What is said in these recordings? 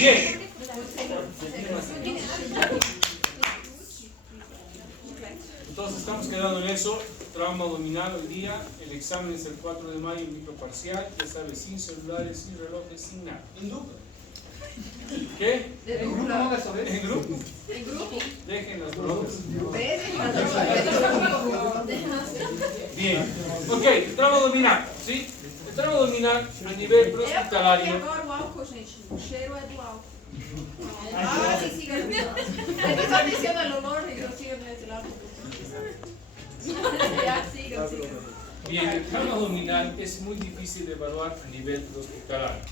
Bien. Entonces estamos quedando en eso. Trauma abdominal hoy día. El examen es el 4 de mayo, el microparcial. Ya sabes, sin celulares, sin relojes, sin nada. En grupo. ¿Qué? En grupo no hagas sobre eso. ¿En grupo? En grupo. Dejen las drogas. ¿Ves? Bien. Ok, el trauma abdominal. ¿Sí? El trauma abdominal a nivel hospitalario. Agora o álcool, gente. O cheiro é do álcool. Ah, sim, siga. Ele está dizendo el olor y yo sigo en ese lado. Ya, siga, siga. Bien, el trauma abdominal es muy difícil de evaluar a nivel hospitalario.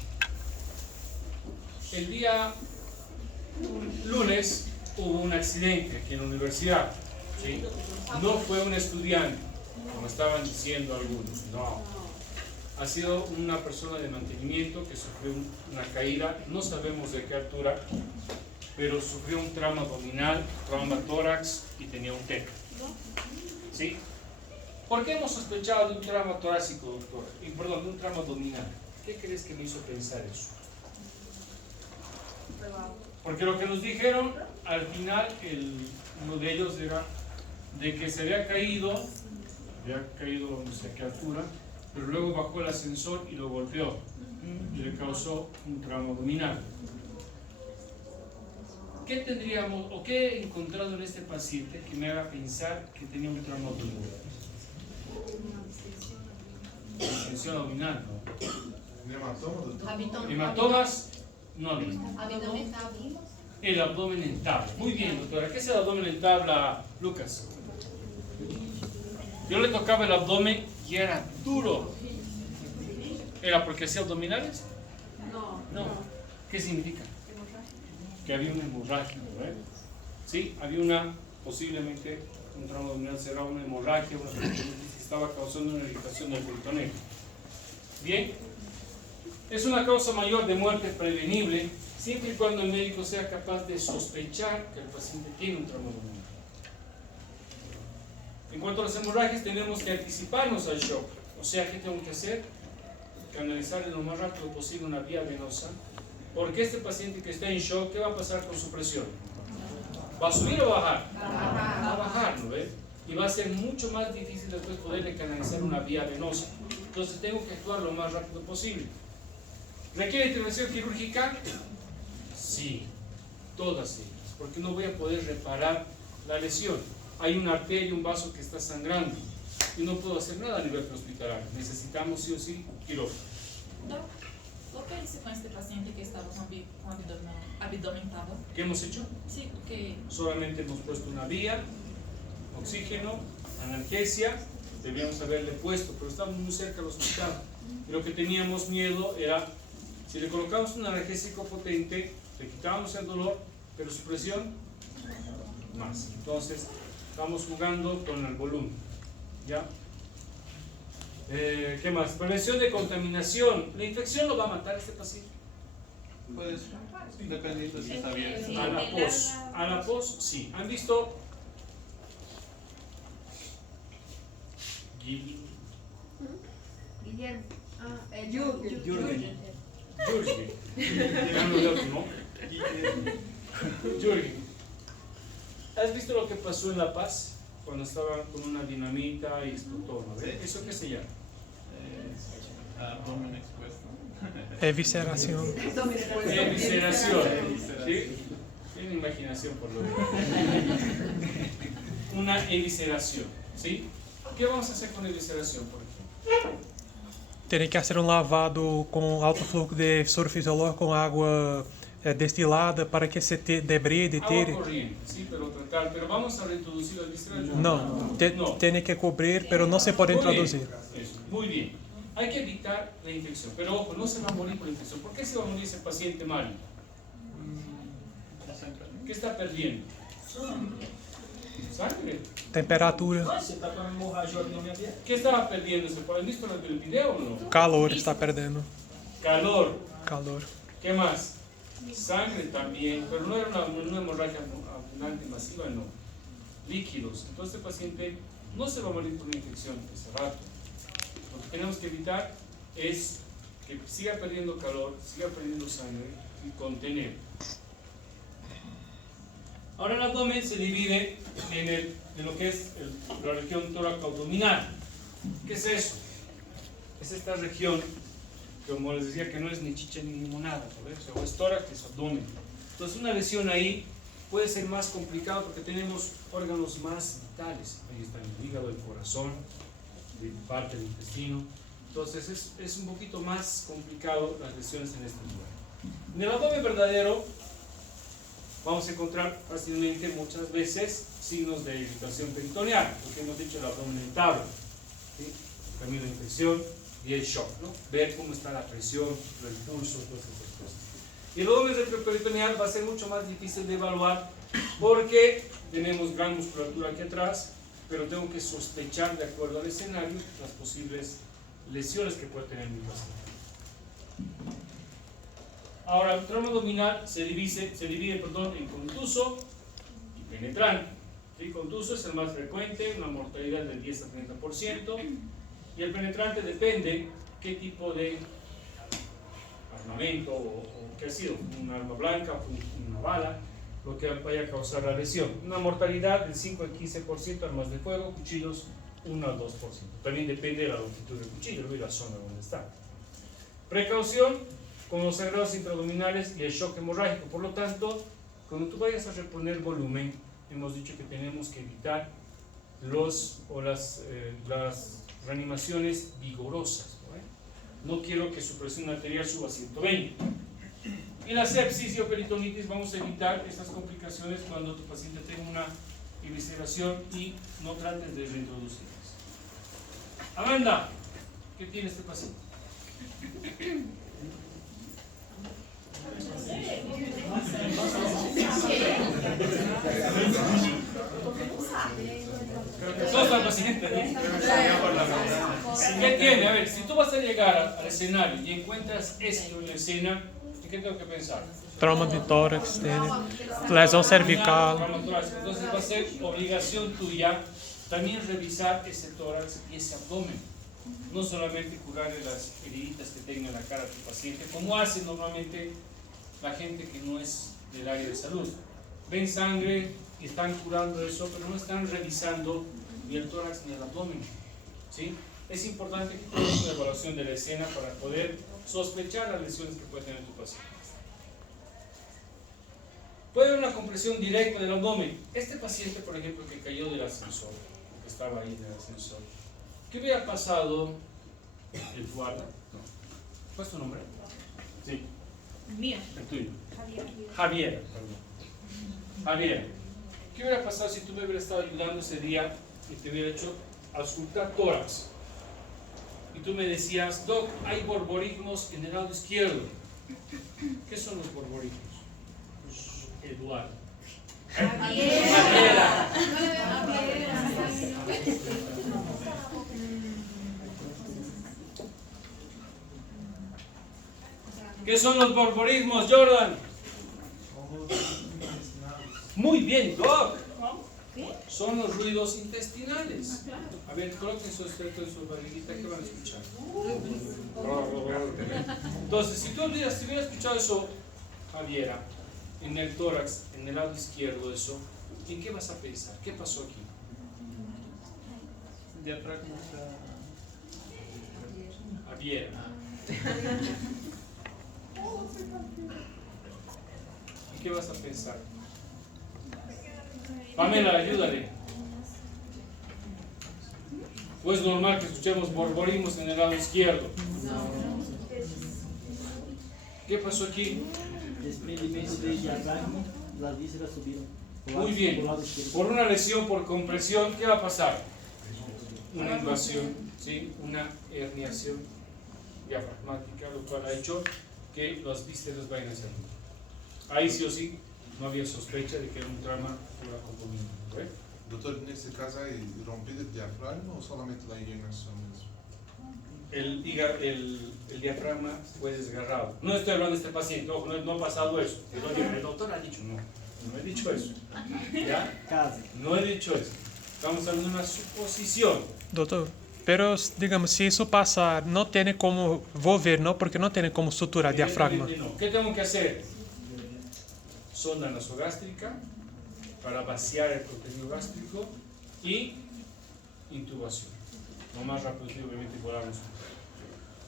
El día lunes hubo un accidente aquí en la universidad. ¿Sí? No fue un estudiante, como estaban diciendo algunos. No. Ha sido una persona de mantenimiento que sufrió una caída, no sabemos de qué altura, pero sufrió un trauma abdominal, trauma tórax y tenía un TEC. ¿Sí? ¿Por qué hemos sospechado de un trauma torácico, doctor? Perdón, de un trauma abdominal. ¿Qué crees que me hizo pensar eso? Porque lo que nos dijeron al final, uno de ellos era de que se había caído no sé a qué altura, pero luego bajó el ascensor y lo golpeó y le causó un trauma abdominal. ¿Qué tendríamos o qué he encontrado en este paciente que me haga pensar que tenía un trauma abdominal? Distensión abdominal, ¿no? Hematomas no había. El abdomen en tabla. Muy bien, doctora. ¿Qué es el abdomen en tabla, Lucas? Yo le tocaba el abdomen y era duro. ¿Era porque hacía abdominales? No. ¿Qué significa? Que había una hemorragia, ¿no? Sí, había posiblemente un trauma abdominal cerrado, una hemorragia, una peritonitis que estaba causando una irritación del peritoneo. Bien, es una causa mayor de muerte prevenible siempre y cuando el médico sea capaz de sospechar que el paciente tiene un trauma abdominal. En cuanto a las hemorragias, tenemos que anticiparnos al shock. O sea, ¿qué tengo que hacer? Canalizar lo más rápido posible una vía venosa. Porque este paciente que está en shock, ¿qué va a pasar con su presión? ¿Va a subir o bajar? Va a bajar, ¿no ves? Y va a ser mucho más difícil después poderle canalizar una vía venosa. Entonces tengo que actuar lo más rápido posible. ¿Requiere intervención quirúrgica? Sí, todas ellas, porque no voy a poder reparar la lesión. Hay una arteria, un vaso que está sangrando y no puedo hacer nada a nivel hospitalario. Necesitamos sí o sí quirófano. O que hice con este paciente que estaba con abdomen estaba? ¿Qué hemos hecho? Sí, que Solamente hemos puesto una vía, oxígeno, analgesia. Debíamos haberle puesto, pero estamos muy cerca del hospital. Y lo que teníamos miedo era, si le colocamos un analgésico potente, le quitábamos el dolor, pero su presión más. Entonces, estamos jugando con el volumen. ¿Ya? ¿Qué más? Prevención de contaminación. ¿La infección lo va a matar a este paciente? Pues, dependiendo si está bien. A la pos. A la pos, sí. ¿Han visto? Guillermo. Jürgen. Ya no lo veo, ¿no? Jürgen. ¿Has visto lo que pasó en La Paz? Cuando estaba con una dinamita y explotó, ¿no? ¿Eso qué se llama? Abdomen expuesto. Evisceración. Evisceración. ¿Sí? Tiene imaginación por lo menos. Una evisceración. ¿Sí? ¿Qué vamos a hacer con evisceración, por ejemplo? Terem que hacer um lavado com alto fluxo de soro fisiológico com água destilada para que ese debride Agua tire. corriente, sí, pero tratar. Pero vamos a reintroducir la evisceración. Não, No. tem que cobrir, pero não se pode Muy bien. introduzir. Eso, muy bien. Hay que evitar la infección. Pero ojo, no se va a morir por la infección. ¿Por qué se va a morir ese paciente mal? ¿Qué está perdiendo? Sangre. Temperatura, ¿Qué estaba perdiendo ese paciente? ¿Han visto el video o no? calor está perdendo. Calor. Calor. ¿Qué más? Sangre también, pero no era una hemorragia abundante, masiva, no. Líquidos. Entonces el paciente no se va a morir por una infección ese rato. Lo que tenemos que evitar es que siga perdiendo calor, siga perdiendo sangre y contener. Ahora el abdomen se divide en lo que es la región tóraco-abdominal. ¿Qué es eso? Es esta región, como les decía, que no es ni chicha ni limonada, ¿no? O es tórax, es abdomen. Entonces una lesión ahí puede ser más complicado porque tenemos órganos más vitales. Ahí está el hígado, el corazón, parte del intestino. Entonces es un poquito más complicado las lesiones en este lugar. En el abdomen verdadero vamos a encontrar fácilmente muchas veces signos de irritación peritoneal, porque hemos dicho el abdomen irritable, ¿sí? El camino de infección y el shock, ¿no? Ver cómo está la presión, el pulso, todas esas cosas. Y el abdomen retroperitoneal va a ser mucho más difícil de evaluar porque tenemos gran musculatura aquí atrás, pero tengo que sospechar de acuerdo al escenario las posibles lesiones que puede tener mi paciente. Ahora, el trauma abdominal se divide en contuso y penetrante. ¿Sí? Contuso es el más frecuente, una mortalidad del 10 a 30%, y el penetrante depende qué tipo de armamento o qué ha sido, un arma blanca o una bala, lo que vaya a causar la lesión. Una mortalidad del 5 al 15%, armas de fuego, cuchillos 1 al 2%. También depende de la longitud del cuchillo y la zona donde está. Precaución con los sangrados intraabdominales y el shock hemorrágico. Por lo tanto, cuando tú vayas a reponer volumen, hemos dicho que tenemos que evitar las reanimaciones vigorosas. No quiero que su presión arterial suba a 120. En la sepsis y o peritonitis vamos a evitar estas complicaciones cuando tu paciente tenga una evisceración y no trates de reintroducirlas. Amanda, ¿qué tiene este paciente? Todos los pacientes, ¿no? ¿Qué tiene? A ver, si tú vas a llegar al escenario y encuentras esto en la escena, ¿en qué tengo que pensar? Trauma de tórax, lesão cervical. Trauma torácico. Entonces va a ser obligación tuya también revisar ese tórax y ese abdomen. No solamente curarle las heriditas que tenga en la cara a tu paciente, como hace normalmente la gente que no es del área de salud. Ven sangre y están curando eso, pero no están revisando ni el tórax ni el abdomen. ¿Sí? Es importante que tengas una evaluación de la escena para poder sospechar las lesiones que puede tener tu paciente. Puede haber una compresión directa del abdomen. Este paciente, por ejemplo, que cayó del ascensor, que estaba ahí en el ascensor, ¿qué hubiera pasado? ¿El guarda? No. ¿Cuál es tu nombre? Sí. Mío. El tuyo. Javier. Javier, perdón. Javier, ¿qué hubiera pasado si tú me hubieras estado ayudando ese día y te hubiera hecho auscultar tórax? Y tú me decías, Doc, hay borborismos en el lado izquierdo. ¿Qué son los borborismos? Pues, Eduardo. Javiera. ¿Qué son los borborismos, Jordan? Muy bien, Doc. Son los ruidos intestinales. A ver, coloquen su esto en su barriguita, ¿qué van a escuchar? Entonces, si tú hubieras escuchado eso, Javiera, en el tórax, en el lado izquierdo, eso, ¿en qué vas a pensar? ¿Qué pasó aquí? Diafragma. Javiera. ¿Y qué vas a pensar? Pamela, ayúdale. ¿O es normal que escuchemos borborismos en el lado izquierdo? ¿Qué pasó aquí? Desprendimento de diafragma, las vísceras subieron. Muy bien. Por una lesión, por compresión, ¿qué va a pasar? Una invasión, ¿sí? Una herniación diafragmática, lo cual ha hecho que las vísceras vayan hacia arriba. Ahí sí o sí no había sospecha de que era un trauma tóraco-abdominal. Doutor, nesse caso aí, rompido el diafragma ou solamente la inyección mesmo? El diafragma fue desgarrado. No estoy hablando de este paciente, ojo, no ha pasado eso. El doctor ha dicho, no he dicho eso. ¿Ya? Casi. No he dicho eso. Estamos hablando de una suposición. Doutor, Pero, digamos, si eso pasa, no tiene como volver, ¿no? Porque no tiene como suturar diafragma. Evidentemente no. ¿Qué tengo que hacer? Sonda nasogástrica para vaciar el contenido gástrico y intubación. Lo más rápido que obviamente podamos.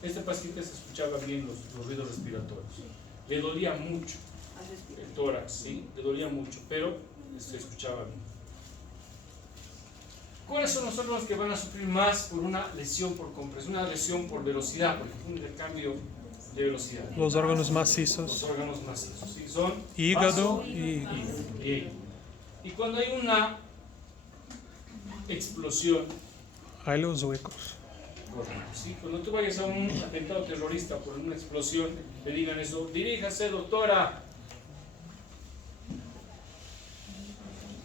Este paciente se escuchaba bien los ruidos respiratorios. Le dolía mucho el tórax, ¿sí? Le dolía mucho, pero se escuchaba bien. ¿Cuáles son los órganos que van a sufrir más por una lesión por compresión, una lesión por velocidad, por ejemplo, un intercambio de velocidad? Los órganos Los macizos. órganos macizos, ¿sí? Son Hígado vaso y... y cuando hay una explosión, Hay los huecos. correcto, ¿sí? Cuando tú vayas a un atentado terrorista por una explosión, le digan eso, diríjase, doctora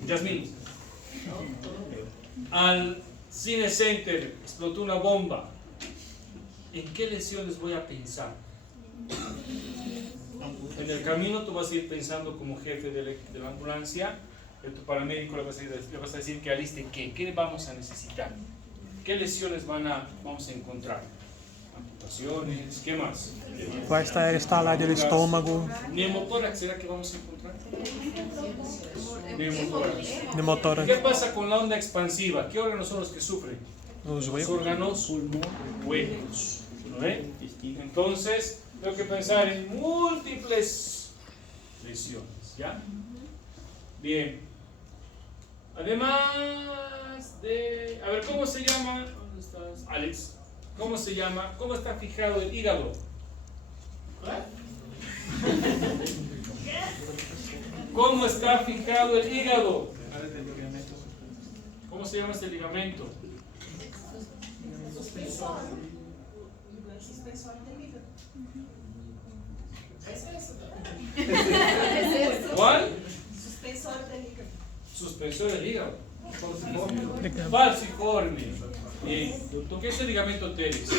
Yasmín, al Cine Center explotó una bomba. ¿En qué lesiones voy a pensar? En el camino tú vas a ir pensando como jefe de la ambulancia, tu paramédico le vas a decir que aliste qué vamos a necesitar, qué lesiones vamos a encontrar, amputaciones, ¿qué más? Vai estar instalado el estómago, Neumotórax, ¿será que vamos a encontrar? Neumotórax. ¿Qué pneumotórax, pasa con la onda expansiva? ¿Qué órganos son los que sufren? los Los huecos. órganos huecos. ¿No ve? Entonces, tengo que pensar en múltiples lesiones, ¿ya? Bien. Además de... A ver, ¿cómo se llama? ¿Dónde estás? Alex. ¿Cómo se llama? ¿Cómo está fijado el hígado? ¿Cómo está fijado el hígado? ¿Cómo se llama este ligamento? ¿Cuál? Suspensor del hígado. Falciforme. Bien. ¿Qué es el ligamento teres?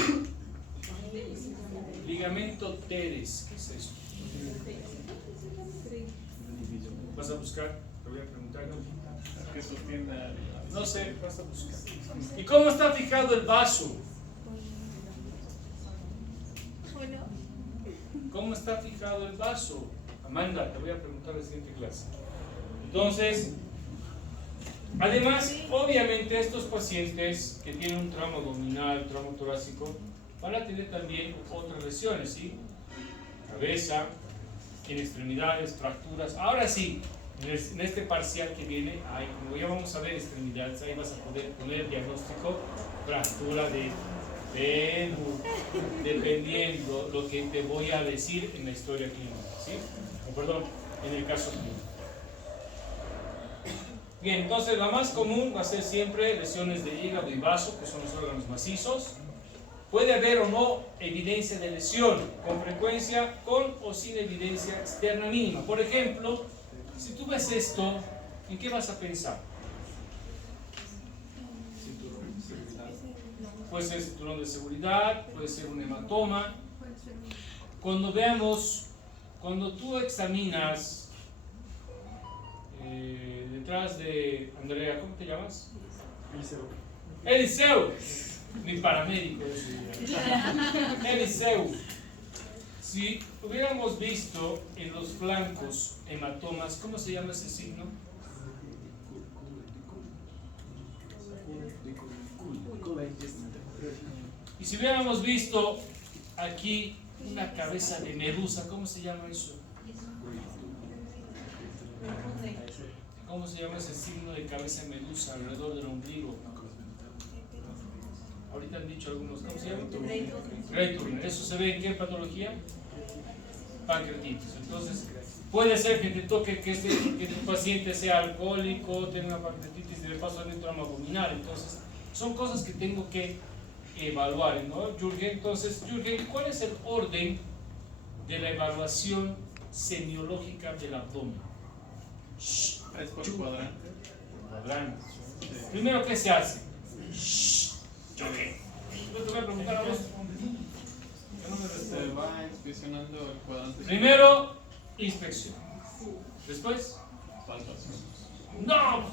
Ligamento teres. ¿Qué es eso? ¿Vas a buscar? Te voy a preguntar. Que sostiene No sé, vas a buscar. ¿Y cómo está fijado el vaso? ¿Cómo está fijado el vaso? Amanda, te voy a preguntar en la siguiente clase. Entonces, además, obviamente estos pacientes que tienen un trauma abdominal, trauma torácico, van a tener también otras lesiones, ¿sí? Cabeza, en extremidades, fracturas. Ahora sí, en este parcial que viene, ahí, como ya vamos a ver extremidades, ahí vas a poder poner diagnóstico, fractura de fémur, dependiendo lo que te voy a decir en la historia clínica, ¿sí? O perdón, en el caso clínico. Bien, entonces la más común va a ser siempre lesiones de hígado y vaso, que son los órganos macizos. Puede haber o no evidencia de lesión, con frecuencia, con o sin evidencia externa mínima. Por ejemplo, si tú ves esto, ¿en qué vas a pensar? Puede ser cinturón de seguridad, puede ser un hematoma. Cuando tú examinas detrás de Andrea, ¿cómo te llamas? Eliseu. Mi paramédico. Eliseu. Si hubiéramos visto en los flancos hematomas, ¿cómo se llama ese signo? Y si hubiéramos visto aquí una cabeza de medusa, ¿cómo se llama eso? ¿Cómo se llama ese signo de cabeza de medusa alrededor del ombligo? Ahorita han dicho algunos, ¿cómo se llama? Grey Turner. ¿Eso se ve en qué patología? Pancreatitis. Entonces, puede ser que te toque que tu paciente sea alcohólico, tenga una pancreatitis y de paso tiene un trauma abdominal. Entonces, son cosas que tengo que evaluar, ¿no, Jürgen? Entonces, Jürgen, ¿cuál es el orden de la evaluación semiológica del abdomen? Es por cuadrante. Cuadrante. Primero, ¿qué se hace? Jürgen. Yo te voy a preguntar a vos. Se va inspeccionando el cuadrante. Primero, inspección. Después, Palpación. No,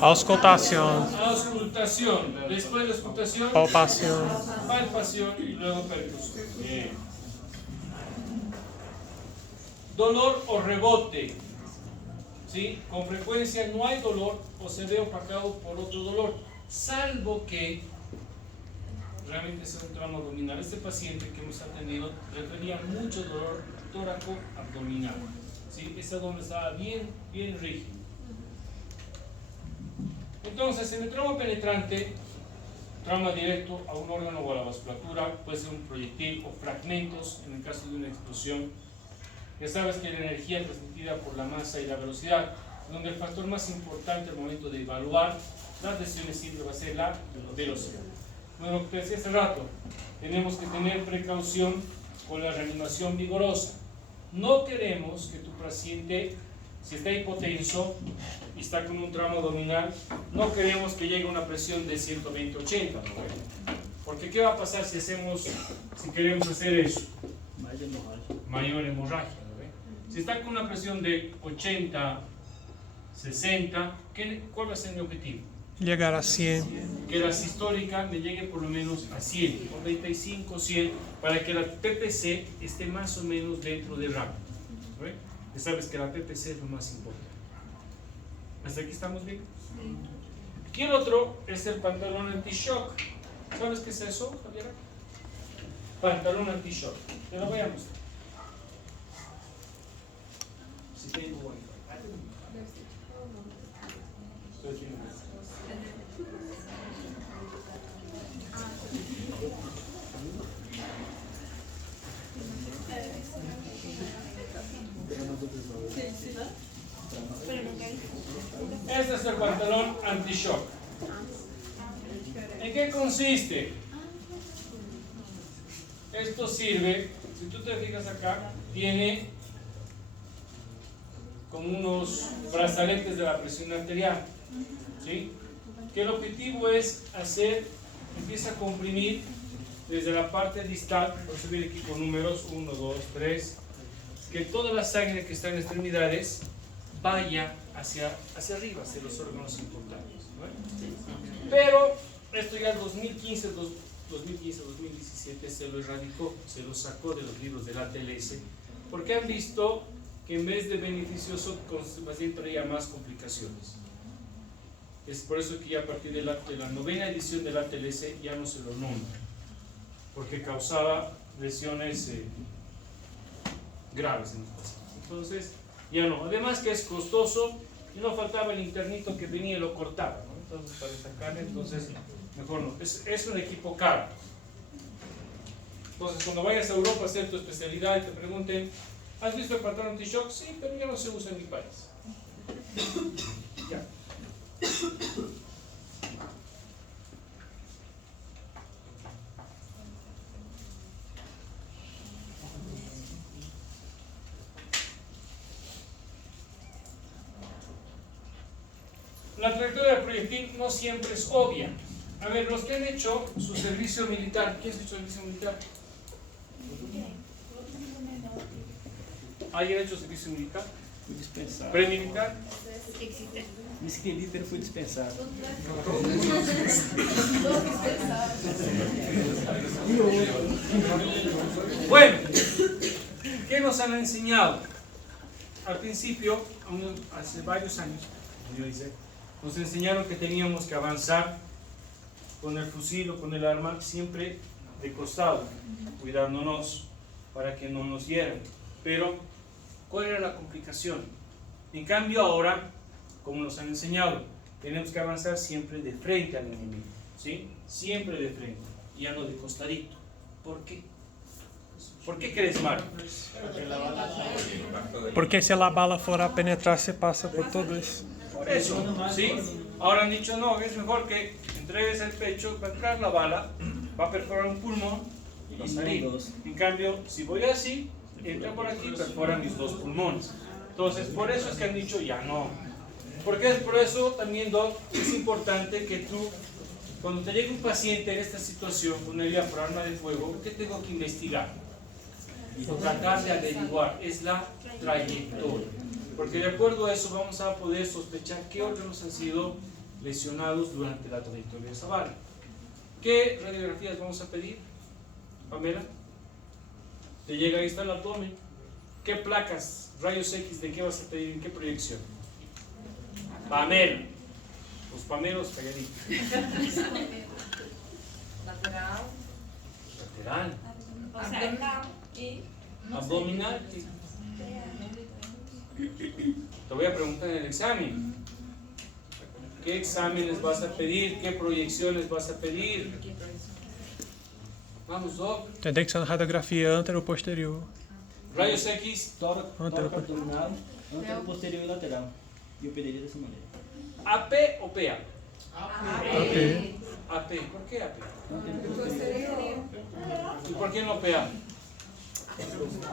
Auscultación, auscultación. Después de auscultación, palpación, palpación y luego percusión. Bien. Dolor o rebote. ¿Sí? Con frecuencia no hay dolor o se ve opacado por otro dolor, salvo que realmente sea un trauma abdominal. Este paciente que hemos atendido refería mucho dolor tóraco abdominal. ¿Sí? Ese abdomen estaba bien rígido. Entonces, en el trauma penetrante, trauma directo a un órgano o a la vasculatura, puede ser un proyectil o fragmentos en el caso de una explosión. Ya sabes que la energía transmitida por la masa y la velocidad, donde el factor más importante al momento de evaluar las lesiones siempre va a ser la velocidad. Bueno, lo que te decía hace rato, tenemos que tener precaución con la reanimación vigorosa. No queremos que tu paciente, si está hipotenso y está con un trauma abdominal, no queremos que llegue a una presión de 120-80, ¿no? Porque ¿qué va a pasar si queremos hacer eso? Mais hemorragia. Mayor hemorragia, ¿no? Si está con una presión de 80, 60, ¿cuál va a ser mi objetivo? llegar a 100. Que la sistólica me llegue por lo menos a 100, 95, 100, para que la PPC esté más o menos dentro del rango. ¿Ve? Ya sabes que la PPC es lo más importante. ¿Hasta aquí estamos bien? Aquí el otro es el pantalón anti-shock. ¿Sabes qué es eso, Javiera? Pantalón anti-shock. Te lo voy a mostrar. Si tengo wifi. Estoy aquí en el- Este es el pantalón anti-shock. ¿En qué consiste? Esto sirve, si tú te fijas acá, tiene como unos brazaletes de la presión arterial, ¿sí? Que el objetivo es empieza a comprimir desde la parte distal, por subir aquí con números 1, 2, 3, que toda la sangre que está en extremidades vaya hacia arriba, hacia los órganos importantes, ¿no? Pero esto ya en 2015, 2017 se lo erradicó, se lo sacó de los libros del ATLS, porque han visto que en vez de beneficioso, más bien traía más complicaciones. Es por eso que ya a partir de la 9ª edición del ATLS ya no se lo nombra, porque causaba lesiones graves en los pacientes. Entonces, ya no. Además que es costoso y no faltaba el internito que venía y lo cortaba, ¿no? Entonces, para sacarle, mejor no. Es un equipo caro. Entonces, cuando vayas a Europa a hacer tu especialidad y te pregunten, ¿has visto el pantalón anti-shock? Sí, pero ya no se usa en mi país. Ya. La trayectoria del proyectil no siempre es obvia. A ver, los que han hecho su servicio militar, ¿quién ha hecho servicio militar? ¿Alguien ha hecho servicio militar? Fui dispensado. ¿Premilitar? Me inscrevi, pero fui dispensado. Bueno, ¿qué nos han enseñado? Al principio, hace varios años, yo hice, nos enseñaron que teníamos que avanzar con el fusil o con el arma siempre de costado, cuidándonos para que no nos hieran. Pero, ¿cuál era la complicación? En cambio ahora, como nos han enseñado, tenemos que avanzar siempre de frente al enemigo, ¿sí? Siempre de frente, y ya no de costadito. ¿Por qué? ¿Por qué crees, Mario? Porque si la bala fuera a penetrar, se pasa por todo eso. Eso, ¿sí? Ahora han dicho, no, es mejor que entregues el pecho, va a entrar la bala, va a perforar un pulmón y va a salir. En cambio, si voy así, entra por aquí y perfora mis dos pulmones. Entonces, por eso es que han dicho, ya no. Porque es por eso también, Doc, es importante que tú, cuando te llegue un paciente en esta situación con herida por arma de fuego, ¿qué tengo que investigar? tratar de averiguar, es la trayectoria. Porque de acuerdo a eso vamos a poder sospechar qué órganos han sido lesionados durante la trayectoria de esa bala. ¿Qué radiografías vamos a pedir, Pamela? Te llega, ahí está el abdomen. ¿Qué placas, rayos X, de qué vas a pedir, en qué proyección? Pamela. Los pamelos calladitos. Lateral. Lateral. Abdominal. Y. Abdominal. Te voy a preguntar en el examen. ¿Qué exámenes vas a pedir? ¿Qué proyecciones vas a pedir? Vamos, Doc. Tendría que ser uma radiografia antero-posterior. Rayos X, Tórax abdominal, antero, posterior e lateral. E eu pediria dessa maneira. AP o PA. AP. AP. ¿Por qué AP? Antero, posterior. ¿Y por qué no PA?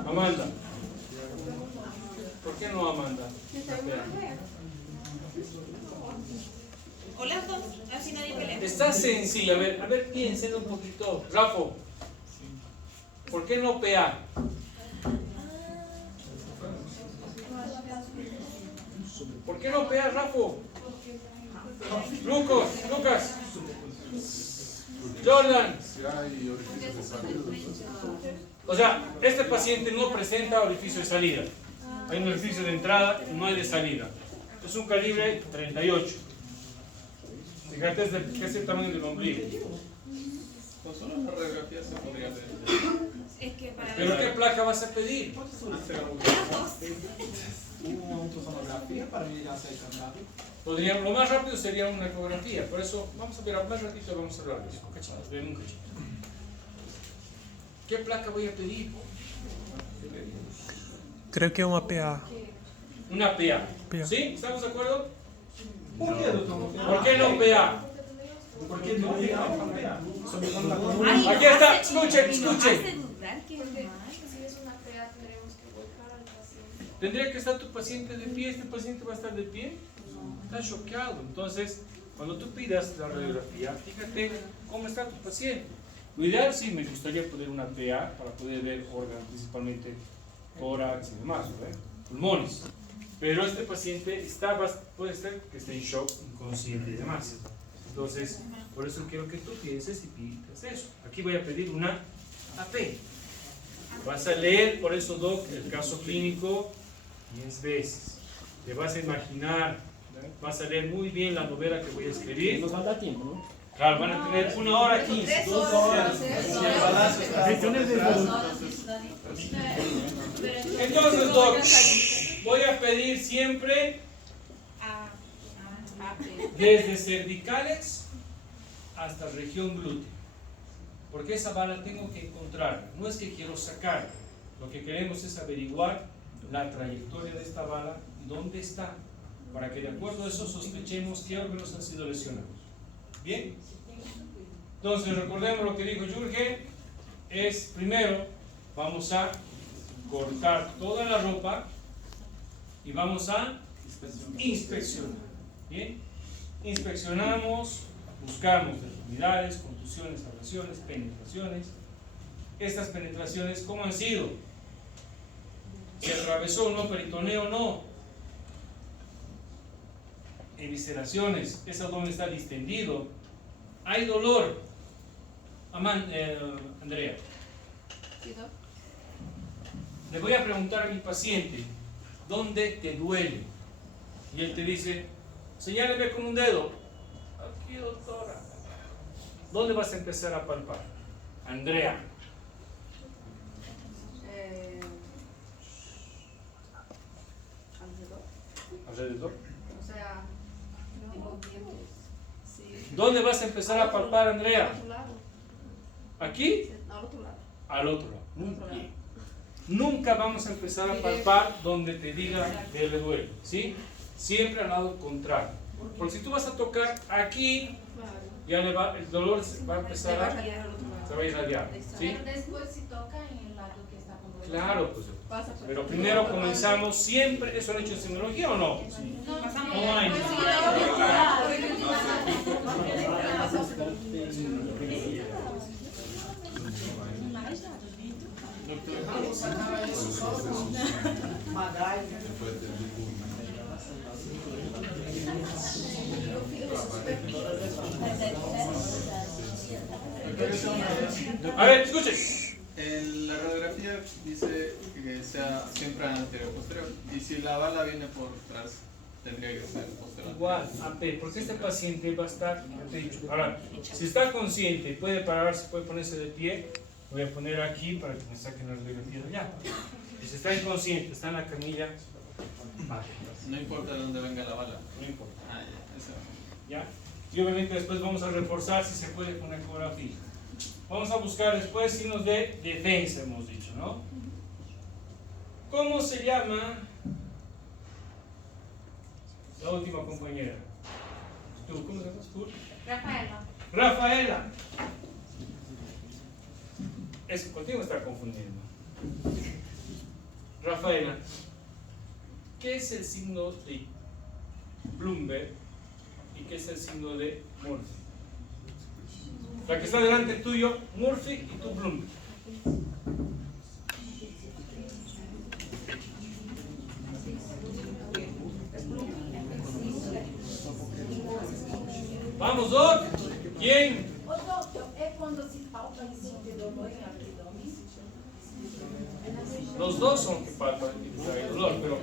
Amanda. ¿Por qué no Amanda? PA. Hola, así nadie pelea. Está sencillo. A ver, piensen un poquito. Rafa, ¿por qué no PA? ¿Por qué no PA, Rafa? Lucas. Jordan. Si hay orificios de salida. O sea, este paciente no presenta orificio de salida. Hay un orificio de entrada y no hay de salida. Es un calibre 38. Fíjate, es el tamaño del ombligo. Con solo una radiografía se podría ver. Es que para ¿Pero qué placa vas a pedir? Una ultrasonografía para ir hacia el candidato. Lo más rápido sería una ecografía. Por eso, vamos a ver, más ratito vamos a hablar de eso. Ven un cachito. ¿Qué placa voy a pedir? Creio que é uma PA. Una PA. PA. ¿Sí? ¿Estamos de acuerdo? ¿Por qué, doctor? ¿Por qué no PA? Porque no llegamos a PA. Sobre con la Ay, Aquí está, hace- escuchen. nos hace dudar que Porque mal. si es una PA tendremos que volcar al paciente. ¿Tendría que estar tu paciente de pie? ¿Este paciente va a estar de pie? Está choqueado. Entonces, cuando tú pidas la radiografía, fíjate cómo está tu paciente. Lo ideal sí me gustaría poner una PA para poder ver órganos, principalmente tórax y demás, ¿verdad? Pulmones. Pero este paciente puede ser que esté en shock, inconsciente y demás. Entonces, por eso quiero que tú pienses y pidas eso. Aquí voy a pedir una AP. Vas a leer, por eso, Doc, el caso clínico 10 veces. Te vas a imaginar, vas a leer muy bien la novela que voy a escribir. Nos vai dar tempo, não? Claro, van a tener 1 hora 15. 3 2 horas. horas. Si el balazo está Entonces, Doc, voy a pedir siempre desde cervicales hasta región glútea. Porque esa bala tengo que encontrar. No es que quiero sacar. Lo que queremos es averiguar la trayectoria de esta bala, dónde está, para que de acuerdo a eso sospechemos qué órganos han sido lesionados. ¿Bien? Entonces recordemos lo que dijo Jürgen, es primero vamos a cortar toda la ropa y vamos a inspeccionar. ¿Bien? Inspeccionamos, buscamos deformidades, contusiones, abrasiones, penetraciones. Estas penetraciones, ¿cómo han sido? ¿Se atravesó o no? ¿Peritoneo o no? Evisceraciones, ese abdomen está distendido. ¿Hay dolor? Andrea. ¿Sí, doc? Le voy a preguntar a mi paciente, ¿dónde te duele? Y él te dice, señáleme con un dedo. Aquí, doctora. ¿Dónde vas a empezar a palpar? Andrea. Alrededor. ¿Alrededor? O sea, los dientes. Sí. ¿Dónde vas a empezar a palpar, Andrea? Al otro lado. ¿Aquí? No, al otro lado. Al otro lado. Al otro lado. Nunca vamos a empezar a palpar donde te diga que le duele, ¿sí? Siempre al lado contrario. Porque si tú vas a tocar aquí, Claro. ya el dolor va a Se empezar va a a, salir al otro lado. se va a irradiar, ¿sí? Pero después si toca en el lado que está con dolor. Claro, pues. Pasa por Pero aquí. primero comenzamos siempre, ¿eso lo han hecho en semiología o no? No, pasamos. No hay. Doctor, Después del diluvio. A ver, escuchen. en la radiografía dice que sea siempre anterior posterior. Y si la bala viene por atrás, tendría que ser posterior. Igual, AP, porque este paciente va a estar, como te he dicho. Ahora, si está consciente y puede pararse, puede ponerse de pie, voy a poner aquí para que me saquen la radiografía de allá. Y si está inconsciente, está en la camilla, vale, No importa de dónde venga la bala. no importa. Ah, ya, eso. ¿Ya? Y obviamente después vamos a reforzar si se puede con ecografía. Vamos a buscar después signos de defensa, hemos dicho, ¿no? ¿Cómo se llama la última compañera? ¿Tú? ¿Cómo se llamas tú? Rafaela. Rafaela. Eso contigo está confundiendo. Rafaela, ¿qué es el signo de Bloomberg y qué es el signo de Murphy? La que está delante tuyo, Murphy, y tú, Bloomberg. Vamos, Doc. ¿Quién? Ô, doutor, é quando se palpa em cima do dolor em abdômen? Los dos son que palpan y traen dolor, pero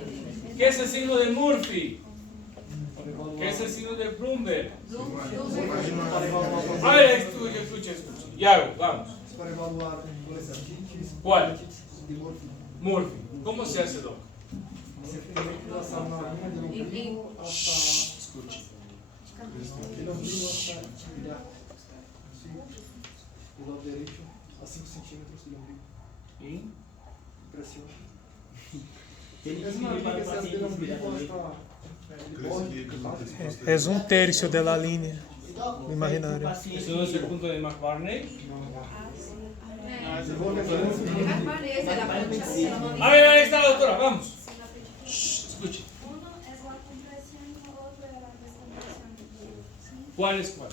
¿qué es el signo de Murphy? ¿Qué es el signo de Bloomberg? A ver, escucha. Yago, vamos. Para evaluar adolescentes. ¿Cuál? De Murphy. Murphy. ¿Cómo se hace, Doc? Você tem manipulação na linha do ombligo hasta Escuche. aquele ombligo hasta virar assim, do lado direito a 5 centímetros do ombligo. ¿Y? Pressiona. Tem que Mesma pedir para linha o que se hace paciente do respirar ombligo também. hasta ele borde, passa. Es un tercio de la línea O imaginaria. paciente- ¿Eso no es el punto de McBarney? Se volve aqui no As maneiras, ela pode ser A ver, ahí está la doctora, vamos. Shh, escuche. Uno es la compresión y otro es la descompresión. ¿Cuál es cuál?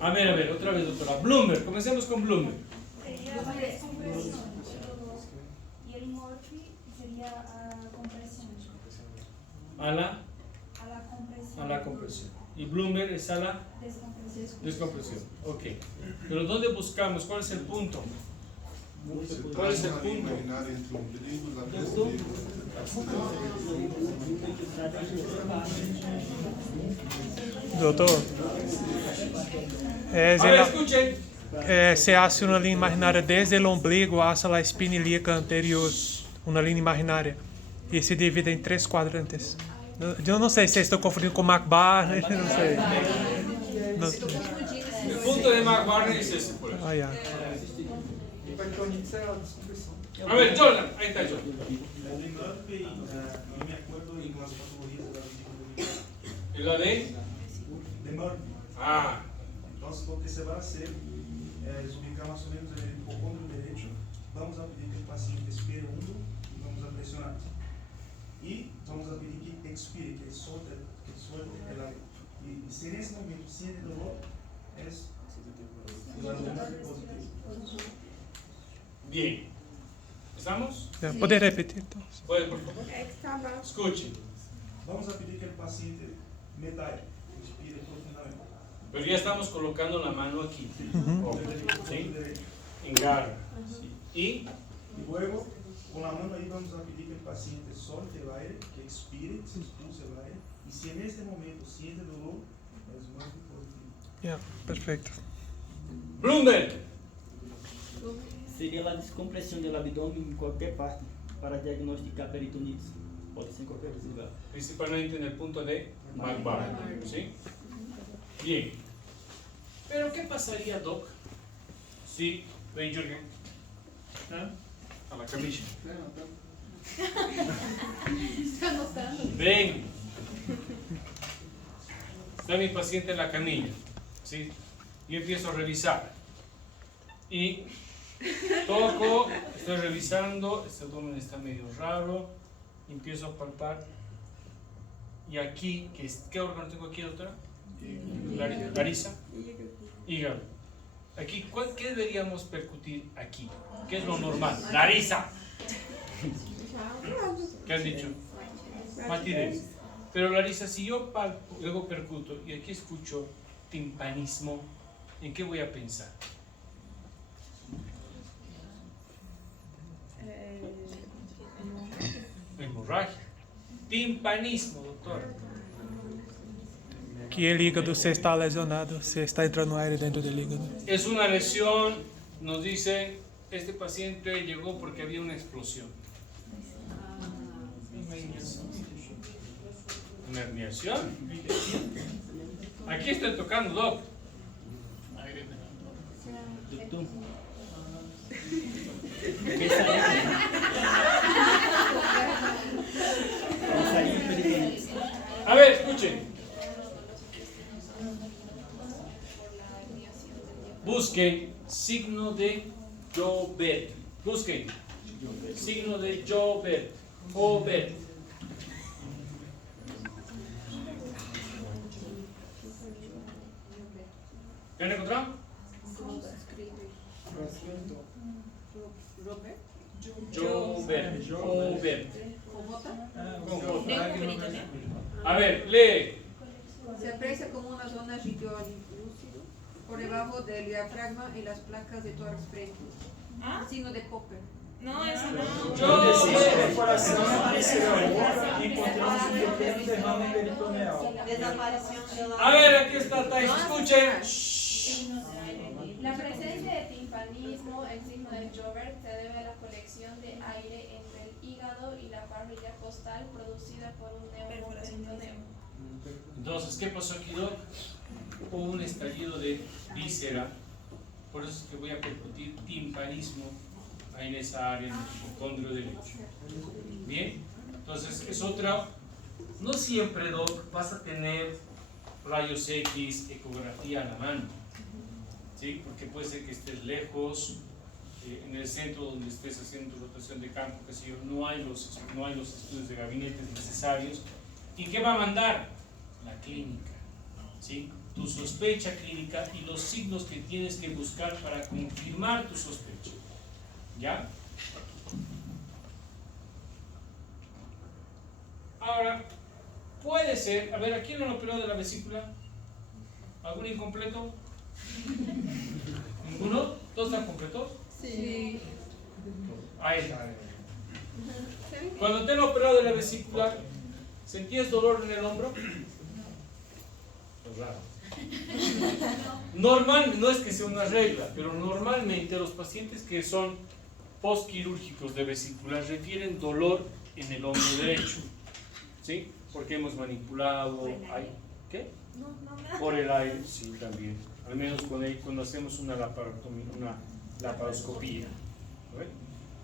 A ver, otra vez, doctora. Bloomberg, comencemos con Bloomberg. Sería la descompresión y el Murphy sería compresión. A la A la compresión. y Bloomberg es a la Descompresión. descompresión. Ok. Pero ¿dónde buscamos? ¿Cuál es el punto? Se ¿Cuál es traça el uma linha punto? imaginária entre o umbigo e a testa. Doctor, A ver, escuchen. se hace una línea imaginaria desde el ombligo hasta la espina ilíaca anterior, una línea imaginaria, y se divide en 3 cuadrantes. Yo no sé si estoy confundiendo con McBarney, no sé. No. El punto de McBarney es ese, por eso. Ah, ya. E para tonite é a descompressão. A ver, Jordan, ahí está Jordan. De Murphy, no me acuerdo en las patologías de la vesícula ¿Y la de? de Murphy. Ah, Entonces, lo que se va a hacer es ubicar más o menos el hipocondrio derecho. Vamos a pedir que el paciente expire hondo y vamos a presionar. Y vamos a pedir que expire, que suelte el aire. Y si en ese momento siente dolor, es el abdomen positivo. bien. ¿Estamos? Ya, ¿puede repetir entonces? Puede, por favor. É que está abaixo. Escuchen. Vamos a pedir que el paciente meta aire, expire profundamente. Pero ya estamos colocando la mano aquí. Ojo, ¿sí? Derecho. En garra. Y Y luego, con la mano ahí vamos a pedir que el paciente solte el aire, que expire, se expulse el aire. Y si en este momento siente dolor, es Murphy positivo. Ya, perfecto. Bloomberg. Seria a descompressão do abdômen em qualquer parte para diagnosticar peritonites. Pode ser em qualquer lugar. Principalmente en el punto de McBarney. ¿Sí? Bien. Pero ¿qué pasaría, Doc, si ven Jürgen a la camilla? Está anotando. Ven. Está mi paciente en la camilla. ¿Sí? Yo empiezo a revisar. Y toco, estoy revisando, este abdomen está medio raro, empiezo a palpar. Y aquí, ¿qué órgano tengo aquí, doctora? Larisa. Hígado. Aquí, ¿qué deberíamos percutir aquí? ¿Qué es lo normal? La risa. ¿Qué han dicho? Matidez. Pero la risa, si yo palpo, luego percuto y aquí escucho timpanismo, ¿en qué voy a pensar? Hemorragia. Timpanismo, doctor. Que el hígado se está lesionado, se está entrando aire dentro del hígado. Es una lesión, nos dicen, este paciente llegó porque había una explosión. ¿Una herniación? Aquí estoy tocando, Doc. A ver, escuchen. Busquen signo de Jobert. Busquen signo de Jobert. Jobert. ¿Qué han encontrado? Jobert. Jobert. A ver, lee. Se aprecia como una zona radiolúcido por debajo del diafragma y las placas de tórax previo. ¿Ah? Signo de Popper. No, esa no. El coração apareceu e encontramos um pequeno derrame peritoneal. A ver, aquí está, Thais, escuchen. La presencia de timpanismo, el signo de Jobert, se debe a la colección de aire entre el hígado y la parrilla costal producida por un neuroperitoneo. Entonces, ¿qué pasó aquí, Doc? Hubo un estallido de víscera, por eso es que voy a percutir timpanismo ahí en esa área, en el hipocondrio derecho. Bien, entonces es otra. No siempre, Doc, vas a tener rayos X, ecografía a la mano, ¿sí? Porque puede ser que estés lejos, en el centro donde estés haciendo tu rotación de campo, que sé yo, no hay los estudios de gabinetes necesarios. ¿Y qué va a mandar? La clínica, ¿sí? Tu sospecha clínica y los signos que tienes que buscar para confirmar tu sospecha. ¿Ya? Ahora, puede ser, a ver, ¿a quién no lo operó de la vesícula? ¿Algún incompleto? ¿Ninguno? ¿Todos están completos? Sí. Ahí está. Cuando te han operado de la vesícula, ¿sentías dolor en el hombro? Pues raro. Normal, no es que sea una regla, pero normalmente los pacientes que son postquirúrgicos de vesícula refieren dolor en el hombro derecho, ¿sí? Porque hemos manipulado, ¿qué? Por el aire, sí, también. Al menos cuando hacemos una laparoscopía. ¿Ven?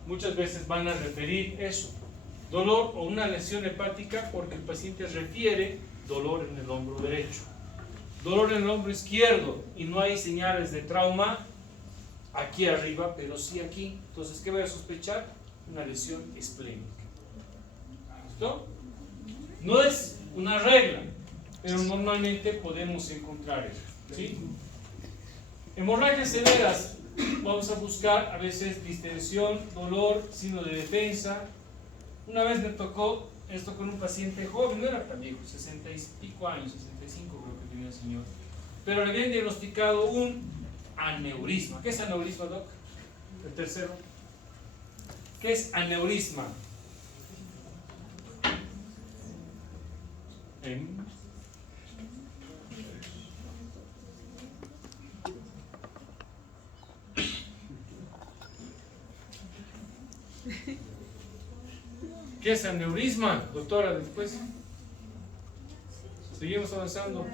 Muchas veces van a referir eso, dolor o una lesión hepática, porque el paciente refiere dolor en el hombro derecho. Dolor en el hombro izquierdo y no hay señales de trauma aquí arriba, pero sí aquí. Entonces, ¿qué voy a sospechar? Una lesión esplénica. ¿Listo? No es una regla, pero normalmente podemos encontrar eso, ¿sí? Hemorragias severas, vamos a buscar a veces distensión, dolor, signo de defensa. Una vez me tocó esto con un paciente joven, no era tan viejo, 60 y pico años, 65 creo que tenía el señor, pero le habían diagnosticado un aneurisma. ¿Qué es aneurisma, Doc? El tercero. ¿Qué es aneurisma? ¿Qué es aneurisma, doctora? Después seguimos avanzando.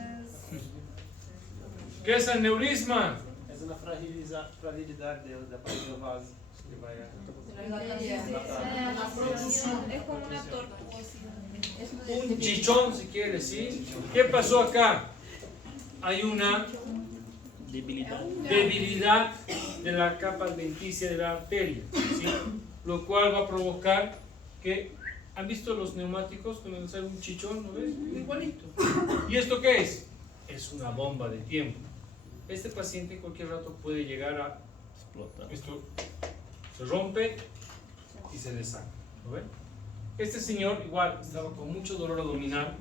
¿Qué es aneurisma? Es una fragilidad del aparelho vaso que vai Es como una tortuosidad. Un chichón, si quieres, ¿sí? ¿Qué pasó acá? Hay una debilidad de la capa adventicia de la arteria, ¿sí? Lo cual va a provocar que, ¿han visto los neumáticos cuando sale un chichón? ¿No ves? Igualito. ¿Y esto qué es? Es una bomba de tiempo. este paciente en cualquier rato puede llegar a Explota. esto, se rompe y se deshace. ¿Lo ven? Este señor igual estaba con mucho dolor abdominal,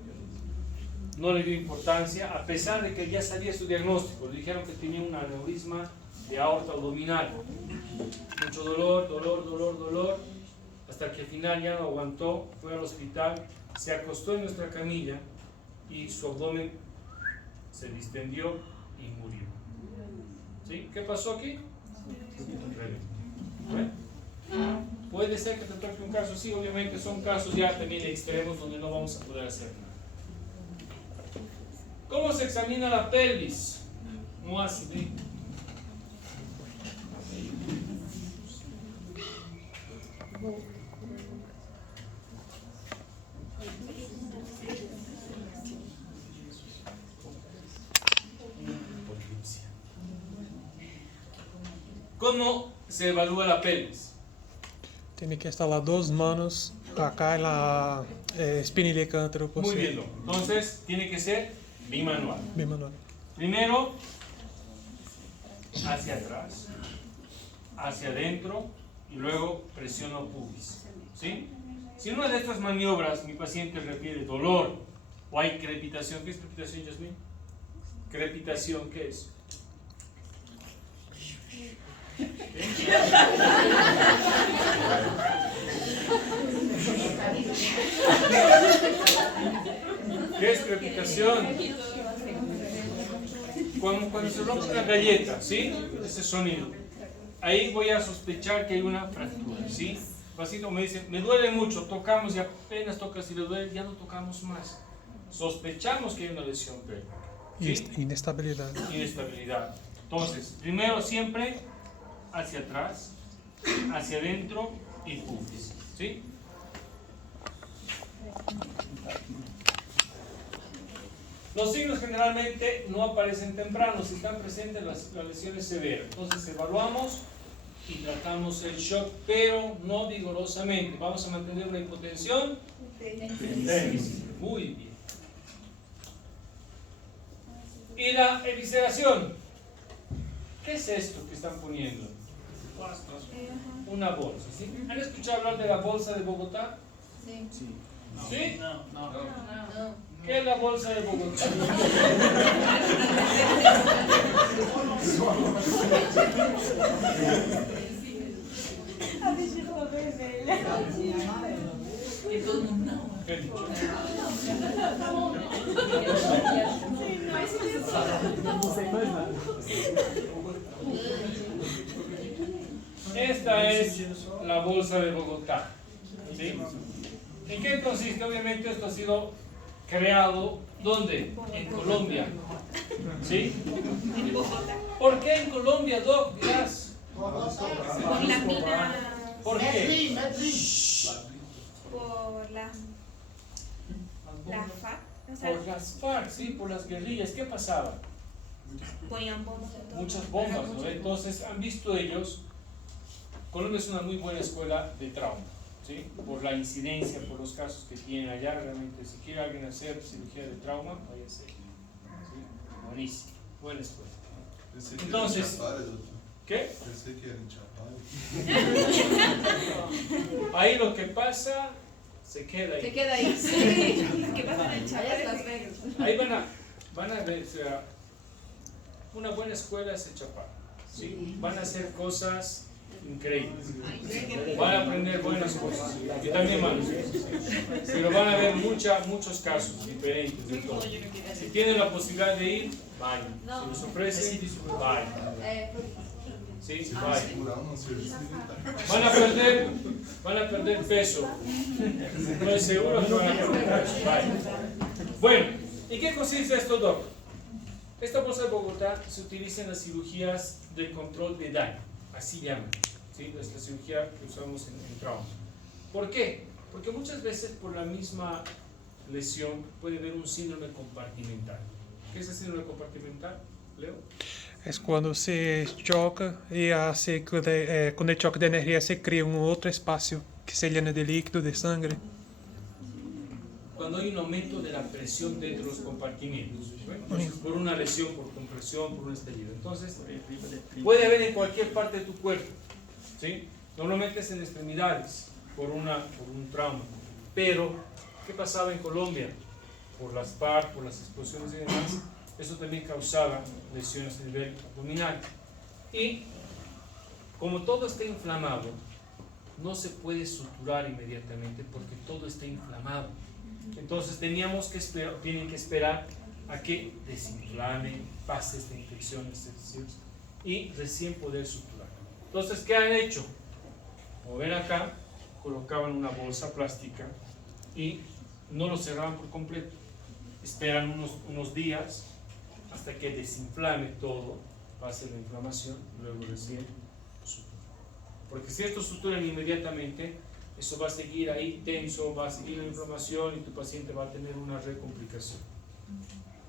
no le dio importancia, a pesar de que ya sabía su diagnóstico. Le dijeron que tenía un aneurisma de aorta abdominal. Mucho dolor, hasta que al final ya no aguantó, fue al hospital, se acostó en nuestra camilla y su abdomen se distendió y murió. ¿Sí? ¿Qué pasó aquí? ¿Ven? Puede ser que te toque un caso así, obviamente son casos ya también extremos donde no vamos a poder hacer nada. ¿Cómo se examina la pelvis? No así. ¿Cómo se evalúa la pelvis? Tiene que estar las dos manos acá en la espina ilíaca Muy anteroposterior. bien, entonces tiene que ser bimanual. Bimanual. Primero, hacia atrás, hacia adentro y luego presiono pubis. ¿Sí? Si en una de estas maniobras mi paciente refiere dolor o hay crepitación, ¿qué es crepitación, Yasmín? Crepitación, ¿qué es? ¿Qué es crepitación? Cuando se rompe una galleta, ¿sí? Ese sonido. Ahí voy a sospechar que hay una fractura, ¿sí? El paciente me dice, me duele mucho, tocamos y apenas tocas y le duele, ya no tocamos más. Sospechamos que hay una lesión pélvica. ¿Sí? Inestabilidad. Inestabilidad. Entonces, primero siempre hacia atrás, hacia adentro y pubis, ¿sí? Los signos generalmente no aparecen temprano, si están presentes las lesiones severas. Entonces evaluamos y tratamos el shock, pero no vigorosamente. Vamos a mantener una hipotensión tensa. Muy bien. Y la evisceración. ¿Qué es esto que están poniendo? Una bolsa, ¿sí? ¿Han escuchado hablar de la bolsa de Bogotá? Sí. ¿Sí? No. ¿Qué es la bolsa de Bogotá? Y todo el mundo no. ¿Qué he dicho? Esta es la bolsa de Bogotá. ¿Sí? ¿En qué consiste? Obviamente esto ha sido creado, ¿dónde? En Colombia. ¿Sí? ¿Por qué en Colombia, Doc? Dirás. Por la mina, ¿Por qué? por la FARC, o sea, Por las FARC, sí, por las guerrillas. ¿Qué pasaba? ponían bombas. Muchas bombas, ¿no? Entonces han visto ellos, Colombia es una muy buena escuela de trauma, ¿sí? Por la incidencia, por los casos que tienen allá, realmente si quiere alguien hacer cirugía de trauma, vaya a ser, ¿sí? Buenísimo, buena escuela. Pensé que Entonces, era en Chapare, doctor. ¿Qué? Pensé que era en Chapare. Ahí lo que pasa, se queda Se ahí. queda ahí. Sí. ¿Qué pasa en el Allá es Las Vegas. Ahí van a ver, o sea, una buena escuela es el Chapare, ¿sí? Van a hacer cosas increíbles, van a aprender buenas cosas, y también malas cosas, pero van a ver muchos casos diferentes de todo. Si tienen la posibilidad de ir, vayan. Si les ofrecen, vayan. Sí, vayan. Segurar um serviço militar. Van a perder peso. Estoy seguro que van a perder peso. Vayan. Bueno, ¿y qué consiste esto, Doc? Esta bolsa de Bogotá se utiliza en las cirugías de control de daño, así llaman, ¿sí? Es la cirugía que usamos en trauma. ¿Por qué? Porque muchas veces por la misma lesión puede haber un síndrome compartimental. ¿Qué es el síndrome compartimental, Leo? Es cuando se choca y hace que con el choque de energía se crea un otro espacio que se llena de líquido, de sangre. cuando hay un aumento de la presión dentro de los compartimientos, ¿sí? Por una lesión, por compresión, por un estallido. Entonces, puede haber en cualquier parte de tu cuerpo, ¿sí? Normalmente es en extremidades, por un trauma. Pero, ¿qué pasaba en Colombia? Por las FARC, por las explosiones y demás, eso también causaba lesiones a nivel abdominal. Y, como todo está inflamado, no se puede suturar inmediatamente porque todo está inflamado. Entonces tienen que esperar a que desinflame, pase esta infección, y recién poder suturar. Entonces, ¿qué han hecho? Como ven acá, colocaban una bolsa plástica y no lo cerraban por completo. Esperan unos días hasta que desinflame todo, pase la inflamación, luego recién suturan. Porque si esto suturan inmediatamente, eso va a seguir ahí tenso, va a seguir la inflamación y tu paciente va a tener una recomplicación.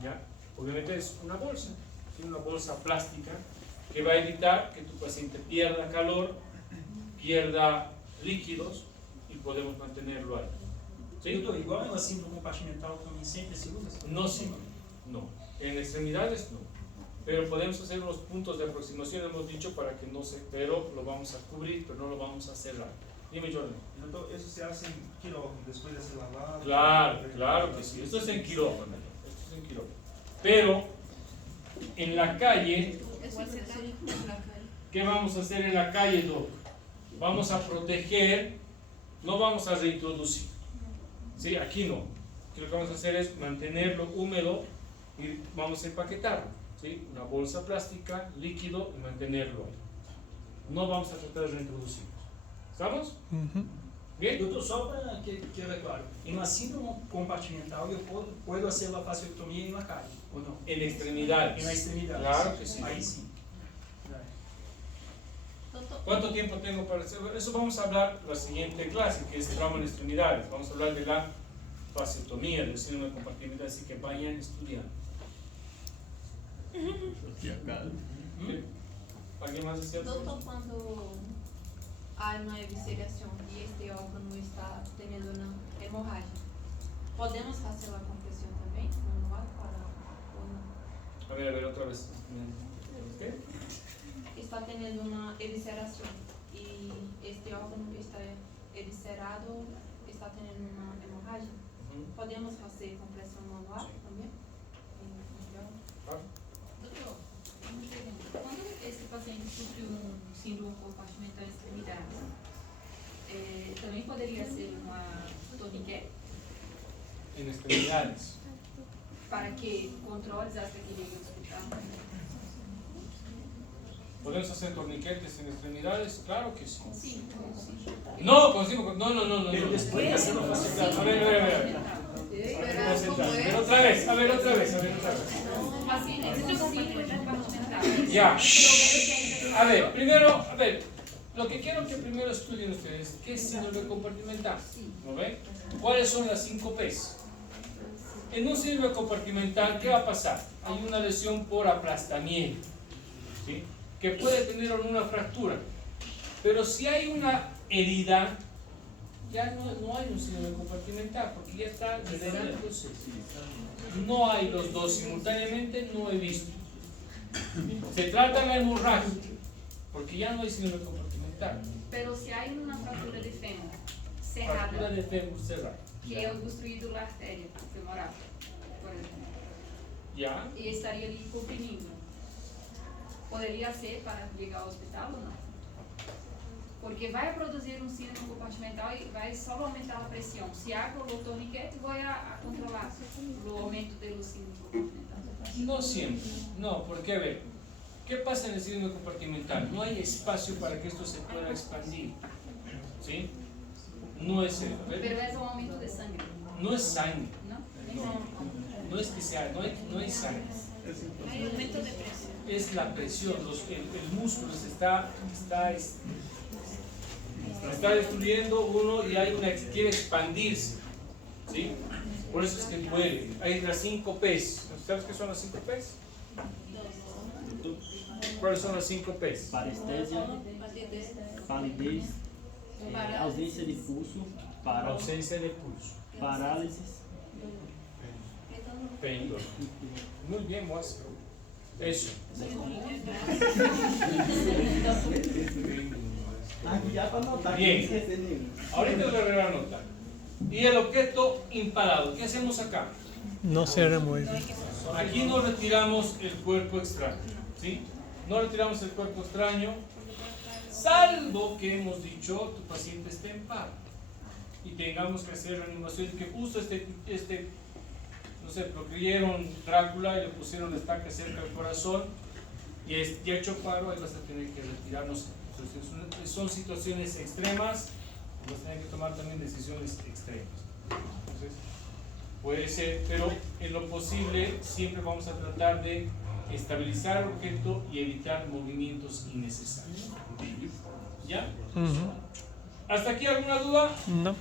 ¿Ya? Obviamente es una bolsa, ¿sí? Una bolsa plástica que va a evitar que tu paciente pierda calor, pierda líquidos y podemos mantenerlo ahí. ¿Sí? Doutor, igual a síndrome compartimental también siempre se usa. No, sí, no. En extremidades no. Pero podemos hacer unos puntos de aproximación, hemos dicho, para que no se, pero lo vamos a cubrir, pero no lo vamos a cerrar. Dime, Jordan. Entonces, eso se hace en quirófano después de ser lavado. Claro que sí. Esto es en quirófano. Esto es en quirófano. Pero en la calle, ¿qué vamos a hacer en la calle, Doc? Vamos a proteger, no vamos a reintroducir. ¿Sí? Aquí no. Aquí lo que vamos a hacer es mantenerlo húmedo y vamos a empaquetarlo. ¿Sí? Una bolsa plástica, líquido y mantenerlo ahí. No vamos a tratar de reintroducir. ¿Estamos? Bien. Doutor, só para que quede claro, em uma síndrome compartimental eu puedo hacer la fasciectomía en la calle, ¿o no? En extremidades. En la extremidad. Claro que sí. Ahí sí. ¿Cuánto tiempo tengo para hacer? Eso vamos a hablar en la siguiente clase, que es trauma en extremidades. Vamos a hablar de la fasciectomía, del síndrome compartimental, así que vayan estudiando. ¿Alguien más decía? Doutor, cuando hay una evisceración y este órgano está teniendo una hemorragia, ¿podemos hacer la compresión también manual para o no? A ver, otra vez. ¿Qué? Está teniendo una evisceración y este órgano que está eviscerado está teniendo una hemorragia. ¿Podemos hacer compresión manual también? Doutor, uma pergunta. Quando esse paciente sofre síndrome compartimental de extremidades, também poderia ser uma torniquete En extremidades. para que controles hasta que llegue ao hospital? ¿Podemos hacer torniquetes en extremidades? Claro que sí. Sí, sí. No, consigo. No. Pero después de hacer la fasciectomía. A ver. A ver, otra vez. Assim, existe um síndrome compartimental. Ya. A ver, lo que quiero que primero estudien ustedes, ¿qué es síndrome compartimental? ¿No ven? ¿Cuáles son las 5 P's? En un síndrome compartimental, ¿qué va a pasar? Hay una lesión por aplastamiento, ¿sí? Que puede tener una fractura. Pero si hay una herida, ya no hay un síndrome compartimental, porque ya está generándose. No hay los dos simultáneamente, no he visto. Se trata de la hemorragia, porque ya no hay síndrome compartimental. Pero si hay una fractura de fémur Fractura cerrada, de fémur cerrada. que é obstruído la arteria femoral, por exemplo, ¿Ya? e estaria ali comprimindo, poderia ser para ligar ao hospital ou não? Porque vai produzir um síndrome compartimental e vai só aumentar a pressão. Se hago o torniquete, vai a controlar o aumento do síndrome compartimental. No siempre, no, porque a ver, ¿qué pasa en el síndrome compartimental? No hay espacio para que esto se pueda expandir, ¿sí? No es, Pero é um aumento de sangue, no es sangre, não? no es que sea, no hay sangre, Hay aumento de pressão. es la presión, el músculo se está destruyendo uno y quiere expandirse, ¿sí? Por eso es que duele. Hay las 5 P's. ¿Sabes qué son las 5 P's? ¿Cuáles son las 5 P's? Parestesia, palidez, ausência de pulso, Ausencia de pulso, parálisis, Pain. Muy bien, Moaz. Eso. Bien. Ahorita le voy a anotar. Y el objeto impalado. ¿Qué hacemos acá? No se remueve. Aquí no retiramos el cuerpo extraño. ¿Sí? No retiramos el cuerpo extraño, salvo que hemos dicho tu paciente esté en paro y tengamos que hacer reanimación, que justo no sé, procreyeron Drácula y le pusieron la estaca cerca del corazón y ya hecho paro, ahí vas a tener que retirarnos. Son situaciones extremas, vas a tener que tomar también decisiones extremas. Entonces, puede ser, pero en lo posible siempre vamos a tratar de estabilizar el objeto y evitar movimientos innecesarios. ¿Ya? Ujú. ¿Hasta aquí alguna duda? No.